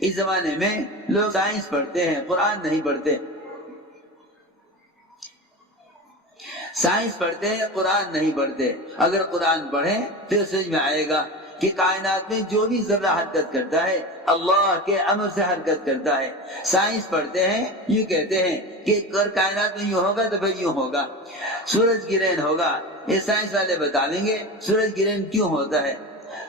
اس زمانے میں لوگ سائنس پڑھتے ہیں، قرآن نہیں پڑھتے، سائنس پڑھتے ہیں، قرآن نہیں پڑھتے۔ اگر قرآن پڑھیں تو سمجھ میں آئے گا کہ کائنات میں جو بھی ذرہ حرکت کرتا ہے اللہ کے امر سے حرکت کرتا ہے۔ سائنس پڑھتے ہیں، یوں کہتے ہیں کہ اگر کائنات میں یوں ہوگا تو پھر یوں ہوگا، سورج گرہن ہوگا، یہ سائنس والے بتائیں گے سورج گرہن کیوں ہوتا ہے،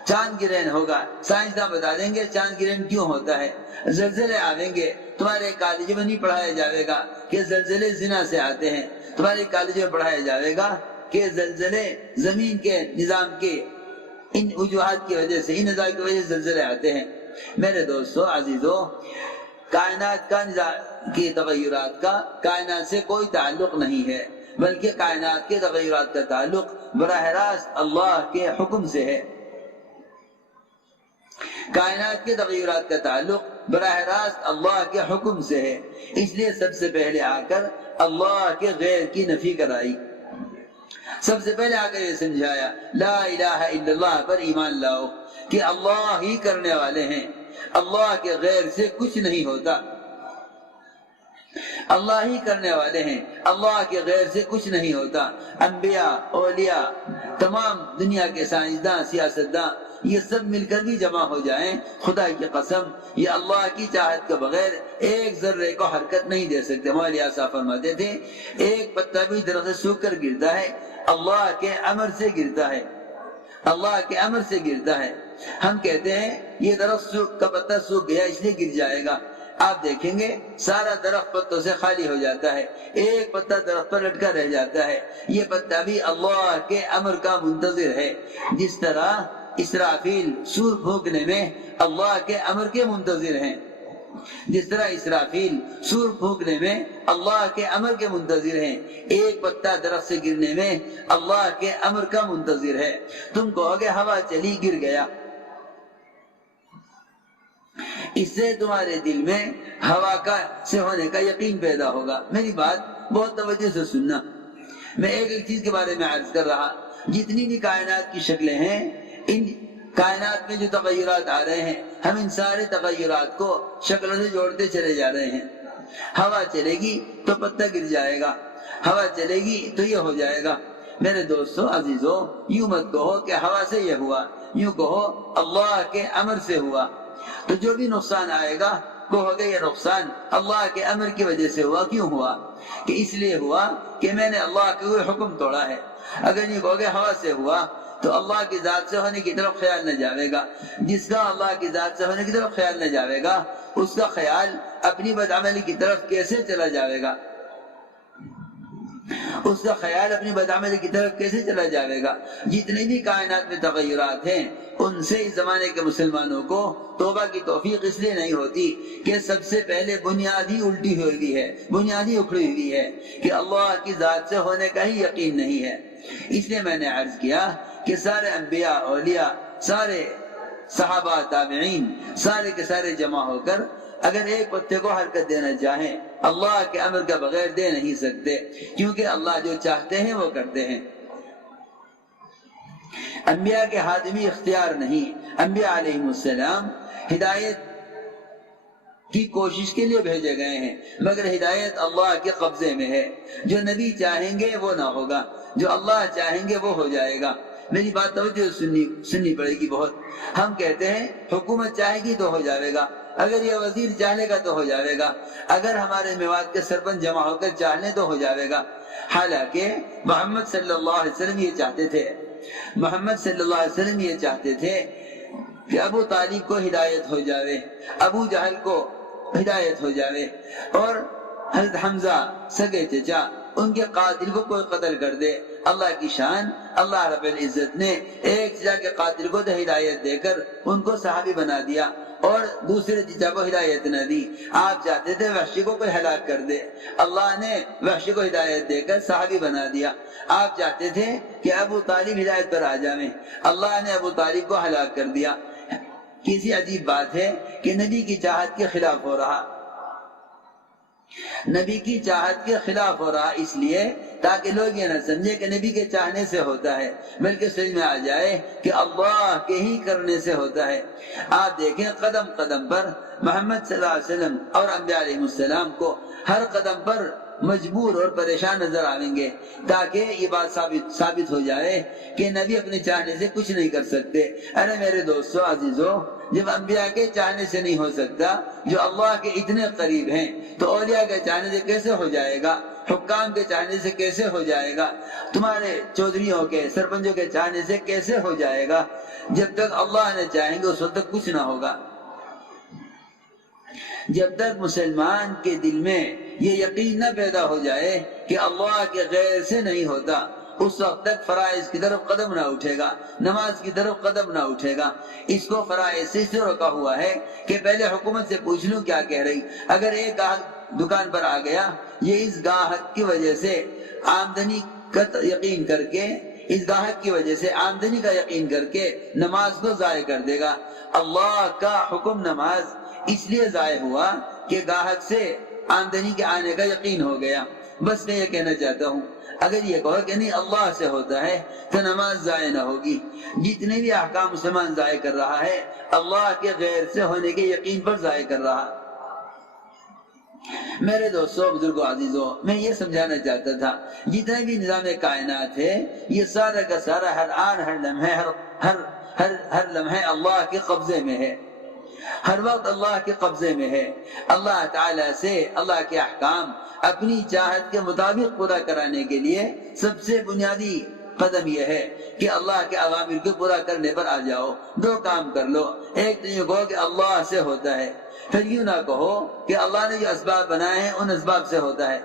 چاند گرہن ہوگا، سائنسداں بتا دیں گے چاند گرہن کیوں ہوتا ہے، زلزلے آئیں گے، تمہارے کالج میں نہیں پڑھایا جائے گا کہ زلزلے زنا سے آتے ہیں، تمہارے کالج میں پڑھایا جائے گا کہ زلزلے زمین کے نظام کے ان وجوہات کی وجہ سے، ان نظام کی وجہ سے زلزلے آتے ہیں۔ میرے دوستو عزیزو، کائنات کا نظام کی تغیرات کا کائنات سے کوئی تعلق نہیں ہے، بلکہ کائنات کے تغیرات کا تعلق براہ راست اللہ کے حکم سے ہے۔ کائنات کے تغیرات کا تعلق براہ راست اللہ کے حکم سے ہے، اس لیے سب سے پہلے آ کر اللہ کے غیر کی نفی کرائی، سب سے پہلے آ کر یہ سمجھایا لا الہ الا اللہ پر ایمان لاؤ کہ اللہ ہی کرنے والے ہیں، اللہ کے غیر سے کچھ نہیں ہوتا، اللہ ہی کرنے والے ہیں، اللہ کے غیر سے کچھ نہیں ہوتا۔ انبیاء، اولیاء، تمام دنیا کے سائنسداں، سیاستداں، یہ سب مل کر بھی جمع ہو جائیں، خدا کی قسم یہ اللہ کی چاہت کے بغیر ایک ذرے کو حرکت نہیں دے سکتے۔ مولانا صاحب فرماتے تھے ایک پتا بھی درخت سوکھ کر گرتا ہے اللہ کے امر سے گرتا ہے، اللہ کے امر سے گرتا ہے۔ ہم کہتے ہیں یہ درخت کا پتا سوکھ گیا اس لیے گر جائے گا، آپ دیکھیں گے سارا درخت پتوں سے خالی ہو جاتا ہے، ایک پتا درخت پر لٹکا رہ جاتا ہے، یہ پتا بھی اللہ کے امر کا منتظر ہے۔ جس طرح اسرافیل سور پھونکنے میں اللہ کے امر کے منتظر ہیں، جس طرح اسرافیل سور پھونکنے میں اللہ کے امر کے منتظر ہیں، ایک پتا درخت سے گرنے میں اللہ کے امر کا منتظر ہے۔ تم کہو گے ہوا چلی گر گیا، اس سے تمہارے دل میں ہوا کا سے ہونے کا یقین پیدا ہوگا۔ میری بات بہت توجہ سے سننا، میں ایک ایک چیز کے بارے میں عرض کر رہا، جتنی بھی کائنات کی شکلیں ہیں، ان کائنات میں جو تغیرات آ رہے ہیں، ہم ان سارے تغیرات کو شکلوں سے جوڑتے چلے جا رہے ہیں۔ ہوا چلے گی تو پتا گر جائے گا، ہوا چلے گی تو یہ ہو جائے گا۔ میرے دوستو عزیزو، یوں مت کہو کہ ہوا سے یہ ہوا، یوں کہو اللہ کے امر سے ہوا۔ تو جو بھی نقصان آئے گا کہو گے یہ نقصان اللہ کے امر کی وجہ سے ہوا۔ کیوں ہوا؟ کہ اس لیے ہوا کہ میں نے اللہ کے کوئی حکم توڑا ہے۔ اگر یہ کہو گے ہوا سے ہوا تو اللہ کی ذات سے ہونے کی طرف خیال نہ جاوے گا، جس کا اللہ کی ذات سے ہونے کی طرف خیال نہ جاوے گا اس کا خیال اپنی بدعملی کی طرف کیسے چلا جاوے گا، اس کا خیال اپنی بدعملی کی طرف کیسے چلا جاوے گا۔ جتنے بھی کائنات میں تغیرات ہیں ان سے اس زمانے کے مسلمانوں کو توبہ کی توفیق اس لیے نہیں ہوتی کہ سب سے پہلے بنیادی الٹی ہوئی ہے، بنیادی اکھڑی ہوئی ہے کہ اللہ کی ذات سے ہونے کا ہی یقین نہیں ہے۔ اس لیے میں نے عرض کیا کہ سارے انبیاء، اولیاء، سارے صحابہ، تابعین، سارے کے سارے جمع ہو کر اگر ایک پتے کو حرکت دینا چاہیں اللہ کے امر کے بغیر دے نہیں سکتے، کیونکہ اللہ جو چاہتے ہیں وہ کرتے ہیں۔ انبیاء کے ہاتھ میں اختیار نہیں، انبیاء علیہ السلام ہدایت کی کوشش کے لیے بھیجے گئے ہیں، مگر ہدایت اللہ کے قبضے میں ہے۔ جو نبی چاہیں گے وہ نہ ہوگا، جو اللہ چاہیں گے وہ ہو جائے گا۔ میری بات توجہ سننی پڑے گی بہت۔ ہم کہتے ہیں حکومت چاہے گی تو ہو جائے گا، اگر یہ وزیر چاہے گا تو ہو جائے گا، اگر ہمارے میوات کے سرپنچ جمع ہو کر چاہنے تو ہو جائے گا۔ حالانکہ محمد صلی اللہ علیہ وسلم یہ چاہتے تھے، محمد صلی اللہ علیہ وسلم یہ چاہتے تھے کہ ابو طالب کو ہدایت ہو جاوے، ابو جہل کو ہدایت ہو جاوے، اور حضرت حمزہ سگے چچا ان کے قاتل کو کوئی قتل کر دے۔ اللہ کی شان، اللہ رب العزت نے ایک چچا کے قاتل کو ہدایت دے کر ان کو صحابی بنا دیا اور دوسرے چچا کو ہدایت نہ دی۔ آپ چاہتے تھے وحشی کو کوئی ہلاک کر دے، اللہ نے وحشی کو ہدایت دے کر صحابی بنا دیا۔ آپ چاہتے تھے کہ ابو طالب ہدایت پر آ جائیں، اللہ نے ابو طالب کو ہلاک کر دیا۔ کسی عجیب بات ہے کہ نبی کی چاہت کے خلاف ہو رہا، نبی کی چاہت کے خلاف ہو رہا، اس لیے تاکہ لوگ یہ نہ سمجھے کہ نبی کے چاہنے سے ہوتا ہے، بلکہ سمجھ میں آ جائے کہ اللہ کے ہی کرنے سے ہوتا ہے۔ آپ دیکھیں قدم قدم پر محمد صلی اللہ علیہ وسلم اور انبیاء علیہ السلام کو ہر قدم پر مجبور اور پریشان نظر آئیں گے، تاکہ یہ بات ثابت ہو جائے کہ نبی اپنے چاہنے سے کچھ نہیں کر سکتے۔ ارے میرے دوستو عزیزو، جب انبیاء کے چاہنے سے نہیں ہو سکتا جو اللہ کے اتنے قریب ہیں، تو اولیاء کے چاہنے سے کیسے ہو جائے گا؟ حکام کے چاہنے سے کیسے ہو جائے گا؟ تمہارے چودھریوں کے، سرپنچوں کے چاہنے سے کیسے ہو جائے گا؟ جب تک اللہ نے چاہیں گے اس وقت تک کچھ نہ ہوگا۔ جب تک مسلمان کے دل میں یہ یقین نہ پیدا ہو جائے کہ اللہ کے غیر سے نہیں ہوتا، اس وقت تک فرائض کی طرف قدم نہ اٹھے گا، نماز کی طرف قدم نہ اٹھے گا۔ اس کو فرائض سے روکا ہوا ہے کہ پہلے حکومت سے پوچھ لوں کیا کہہ رہی۔ اگر ایک گاہک دکان پر آ گیا، یہ اس گاہک کی وجہ سے آمدنی کا یقین کر کے، اس گاہک کی وجہ سے آمدنی کا یقین کر کے نماز کو ضائع کر دے گا۔ اللہ کا حکم نماز اس لیے ضائع ہوا کہ گاہک سے آمدنی کے آنے کا یقین ہو گیا۔ بس میں یہ کہنا چاہتا ہوں، اگر یہ کہو کہ نہیں اللہ سے ہوتا ہے تو نماز ضائع نہ ہوگی۔ جتنے بھی احکام مسلمان ضائع کر رہا ہے، اللہ کے غیر سے ہونے کے یقین پر ضائع کر رہا۔ میرے دوستو، بزرگوں، عزیزوں، میں یہ سمجھانا چاہتا تھا، جتنے بھی نظام کائنات ہے، یہ سارا کا سارا ہر آن، ہر لمحے اللہ کے قبضے میں ہے، ہر وقت اللہ کے قبضے میں ہے۔ اللہ تعالیٰ سے اللہ کے احکام اپنی چاہت کے مطابق پورا کرانے کے لیے سب سے بنیادی قدم یہ ہے کہ اللہ کے اوامر کو پورا کرنے پر آ جاؤ۔ دو کام کر لو، ایک تو یہ کہو کہ اللہ سے ہوتا ہے، پھر یوں نہ کہو کہ اللہ نے جو اسباب بنائے ہیں ان اسباب سے ہوتا ہے۔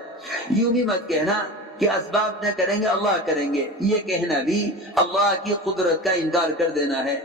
یوں بھی مت کہنا کہ اسباب نہ کریں گے اللہ کریں گے، یہ کہنا بھی اللہ کی قدرت کا انکار کر دینا ہے۔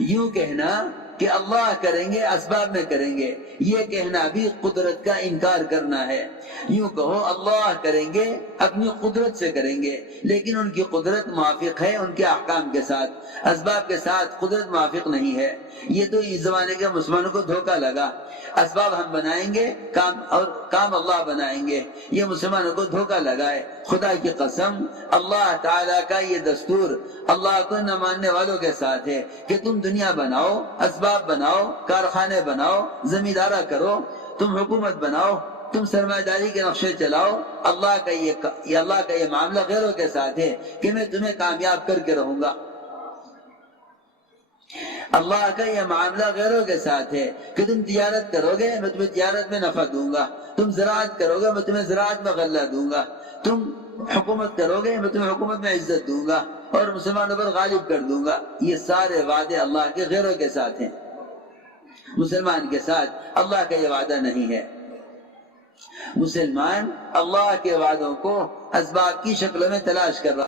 یوں کہنا کہ اللہ کریں گے اسباب میں کریں گے، یہ کہنا بھی قدرت کا انکار کرنا ہے۔ یوں کہو اللہ کریں گے اپنی قدرت سے کریں گے، لیکن ان کی قدرت موافق ہے ان کے احکام کے ساتھ، اسباب کے ساتھ قدرت موافق نہیں ہے۔ یہ تو اس زمانے کے مسلمانوں کو دھوکہ لگا، اسباب ہم بنائیں گے کام اللہ بنائیں گے، یہ مسلمانوں کو دھوکہ لگا ہے۔ خدا کی قسم، اللہ تعالیٰ کا یہ دستور اللہ کو نہ ماننے والوں کے ساتھ ہے کہ تم دنیا بناؤ، اسباب بناؤ، کارخانے بناؤ، زمیندارہ کرو، تم حکومت بناؤ، تم سرمایہ داری کے نقشے چلاؤ۔ اللہ کا یہ معاملہ غیروں کے ساتھ ہے کہ میں تمہیں کامیاب کر کے رہوں گا۔ اللہ کا یہ معاملہ غیروں کے ساتھ ہے کہ تم تجارت کرو گے میں تمہیں تجارت میں نفع دوں گا، تم زراعت کرو گے میں تمہیں زراعت میں غلہ دوں گا، تم حکومت کرو گے میں تمہیں حکومت میں عزت دوں گا اور مسلمانوں پر غالب کر دوں گا۔ یہ سارے وعدے اللہ کے غیروں کے ساتھ ہیں، مسلمان کے ساتھ اللہ کا یہ وعدہ نہیں ہے۔ مسلمان اللہ کے وعدوں کو اسباب کی شکل میں تلاش کر رہا